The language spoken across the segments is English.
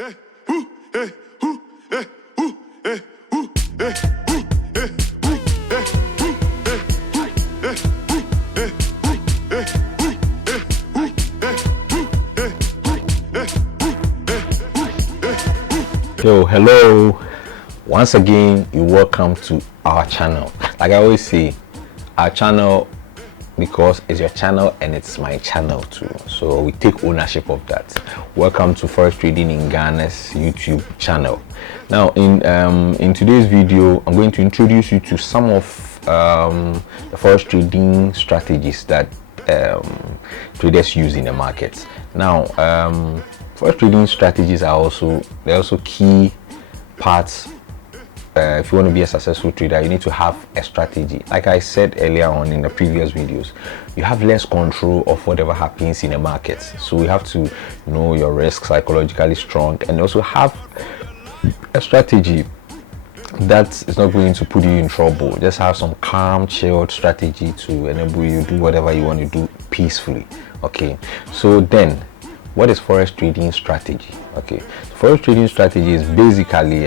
Yo, hello. Once again, you're welcome to our channel. Like I always say, our channel, because it's your channel and it's my channel too, so we take ownership of that. Welcome to Forex Trading in Ghana's YouTube channel. Now in today's video, I'm going to introduce you to some of the forex trading strategies that traders use in the market. Now forex trading strategies are also key parts. If you want to be a successful trader, you need to have a strategy. Like I said earlier on in the previous videos, you have less control of whatever happens in the market, so you have to know your risk, psychologically strong, and also have a strategy that is not going to put you in trouble. Just have some calm, chilled strategy to enable you to do whatever you want to do peacefully. Okay, so then what is forex trading strategy? Okay, forex trading strategy is basically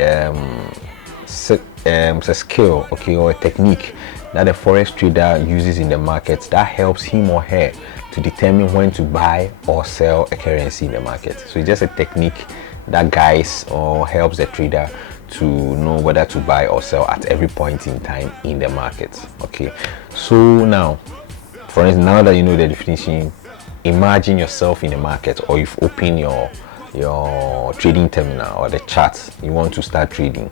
it's a skill, okay, or a technique that a forex trader uses in the market that helps him or her to determine when to buy or sell a currency in the market. So it's just a technique that guides or helps the trader to know whether to buy or sell at every point in time in the market. Okay, so now, for instance, now that you know the definition, imagine yourself in the market, or you've opened your trading terminal or the chart. You want to start trading.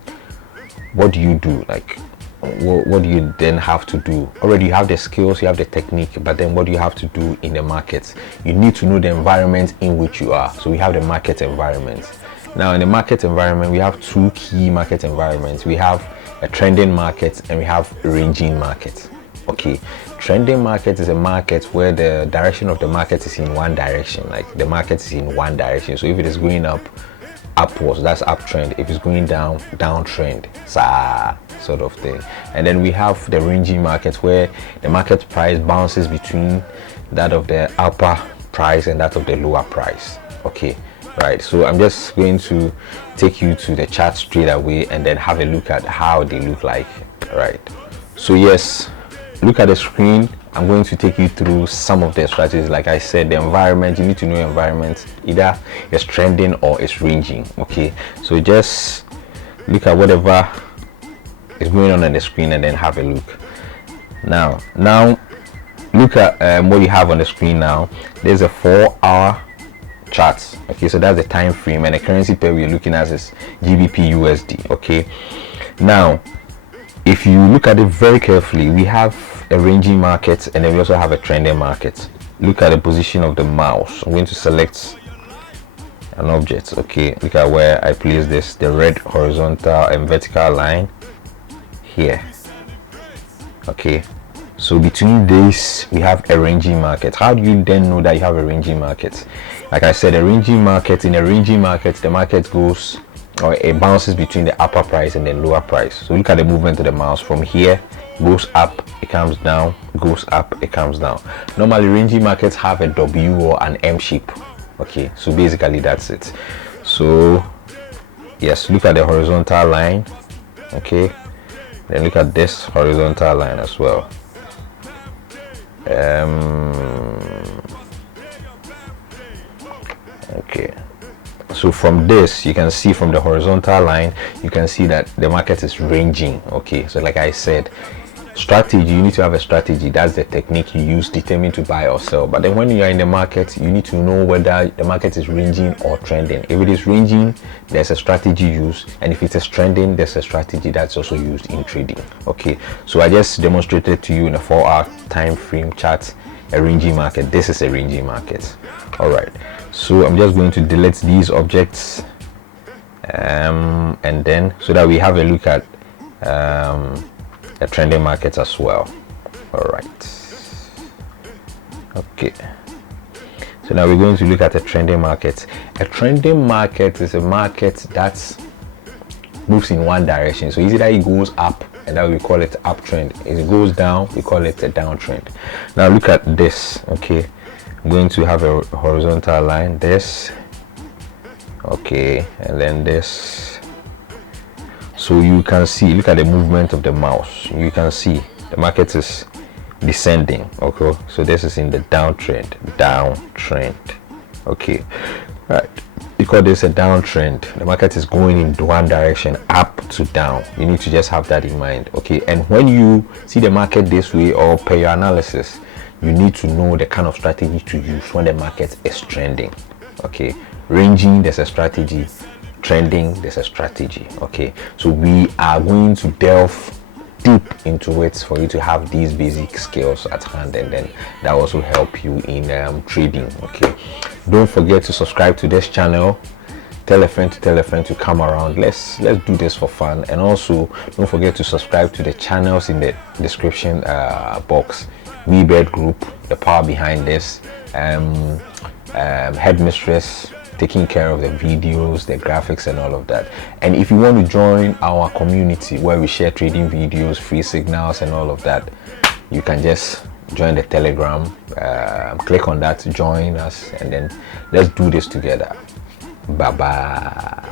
What do you do? Like, what do you then have to do? Already you have the skills, you have the technique, but then what do you have to do in the market? You need to know the environment in which you are. So we have the market environment. Now in the market environment, we have two key market environments. We have a trending market and we have a ranging market. Okay, trending market is a market where the direction of the market is in one direction. Like the market is in one direction. So if it is going up, upwards, that's uptrend. If it's going down, downtrend, sort of thing. And then we have the ranging market where the market price bounces between that of the upper price and that of the lower price. Okay, right, so I'm just going to take you to the chart straight away and then have a look at how they look like. Right, so yes, look at the screen. I'm going to take you through some of the strategies. Like I said, the environment, you need to know environment, either it's trending or it's ranging. Okay, so just look at whatever is going on the screen and then have a look. Now look at what you have on the screen. Now there's a 4-hour chart. Okay, so that's the time frame, and the currency pair we're looking at is GBP USD. Okay, now if you look at it very carefully, we have a ranging market and then we also have a trending market. Look at the position of the mouse. I'm going to select an object. Okay, look at where I place this, the red horizontal and vertical line here. Okay, so between these we have a ranging market. How do you then know that you have a ranging market? Like I said, a ranging market, in a ranging market, the market goes, or it bounces between the upper price and the lower price. So look at the movement of the mouse. From here, goes up, it comes down, goes up, it comes down. Normally ranging markets have a W or an M shape. Okay, so basically that's it. So yes, look at the horizontal line. Okay, then look at this horizontal line as well. Okay, so from this, you can see from the horizontal line, you can see that the market is ranging. Okay, so like I said, strategy, you need to have a strategy. That's the technique you use determine to buy or sell. But then when you are in the market, you need to know whether the market is ranging or trending. If it is ranging, there's a strategy used, and if it is trending, there's a strategy that's also used in trading. Okay, so I just demonstrated to you in a 4-hour time frame chart a ranging market. This is a ranging market. All right, so I'm just going to delete these objects and then so that we have a look at the trending markets as well. All right, okay, so now we're going to look at a trending market. A trending market is a market that moves in one direction. So either it goes up, and that we call it uptrend. If it goes down, we call it a downtrend. Now look at this. Okay, I'm going to have a horizontal line, this, Okay, and then this. So you can see, look at the movement of the mouse. You can see the market is descending. Okay, so this is in the downtrend. Okay, right, because there's a downtrend, the market is going in one direction, up to down. You need to just have that in mind. Okay, and when you see the market this way, or per your analysis, you need to know the kind of strategy to use when the market is trending. Okay, ranging, there's a strategy. Trending, there's a strategy. Okay, so we are going to delve deep into it for you to have these basic skills at hand, and then that also help you in trading. Okay, don't forget to subscribe to this channel. Tell a friend to come around. Let's do this for fun. And also don't forget to subscribe to the channels in the description box. WeBird Group, the power behind this, Headmistress, taking care of the videos, the graphics and all of that. And if you want to join our community where we share trading videos, free signals and all of that, you can just join the Telegram. Click on that, join us, and then let's do this together. Bye bye.